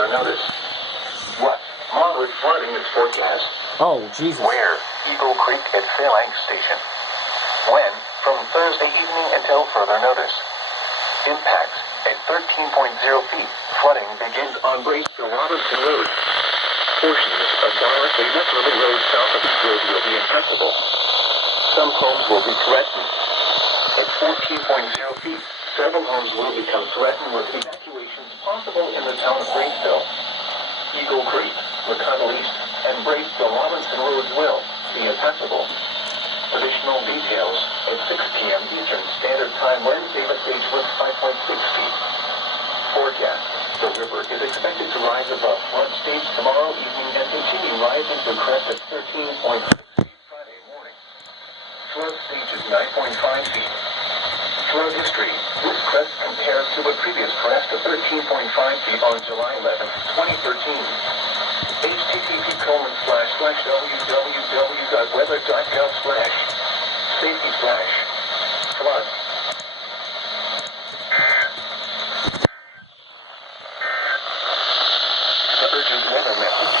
further notice. What? Moderate flooding is forecast. Oh, Jesus. Where? Eagle Creek at Phalanx Station. When? From Thursday evening until further notice. Impact at 13.0 feet. Flooding begins on Braceville Robinson Road. Portions of Dorothy Metro Road south of East Road will be impassable. Some homes will be threatened. At 14.0 feet, several homes will become threatened with evacuations possible in the town of Braceville. Eagle Creek, McConnell East, and Braceville Robinson Roads will be impassable. Additional details at 6 p.m. Eastern Standard Time Wednesday at stage with 5.6 feet. Forecast. The river is expected to rise above flood stage tomorrow evening and continue rising to crest at 13.6 feet Friday morning. Flood stage is 9.5 feet. Flood history. This crest compares to a previous crest of 13.5 feet on July 11, 2013. http://www.weather.gov/safety/flood. The urgent weather message.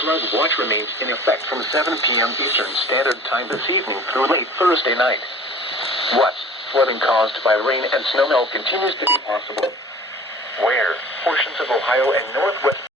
Flood watch remains in effect from 7 p.m. Eastern Standard Time this evening through late Thursday night. What? Flooding caused by rain and snowmelt continues to be possible. Where? Portions of Ohio and northwest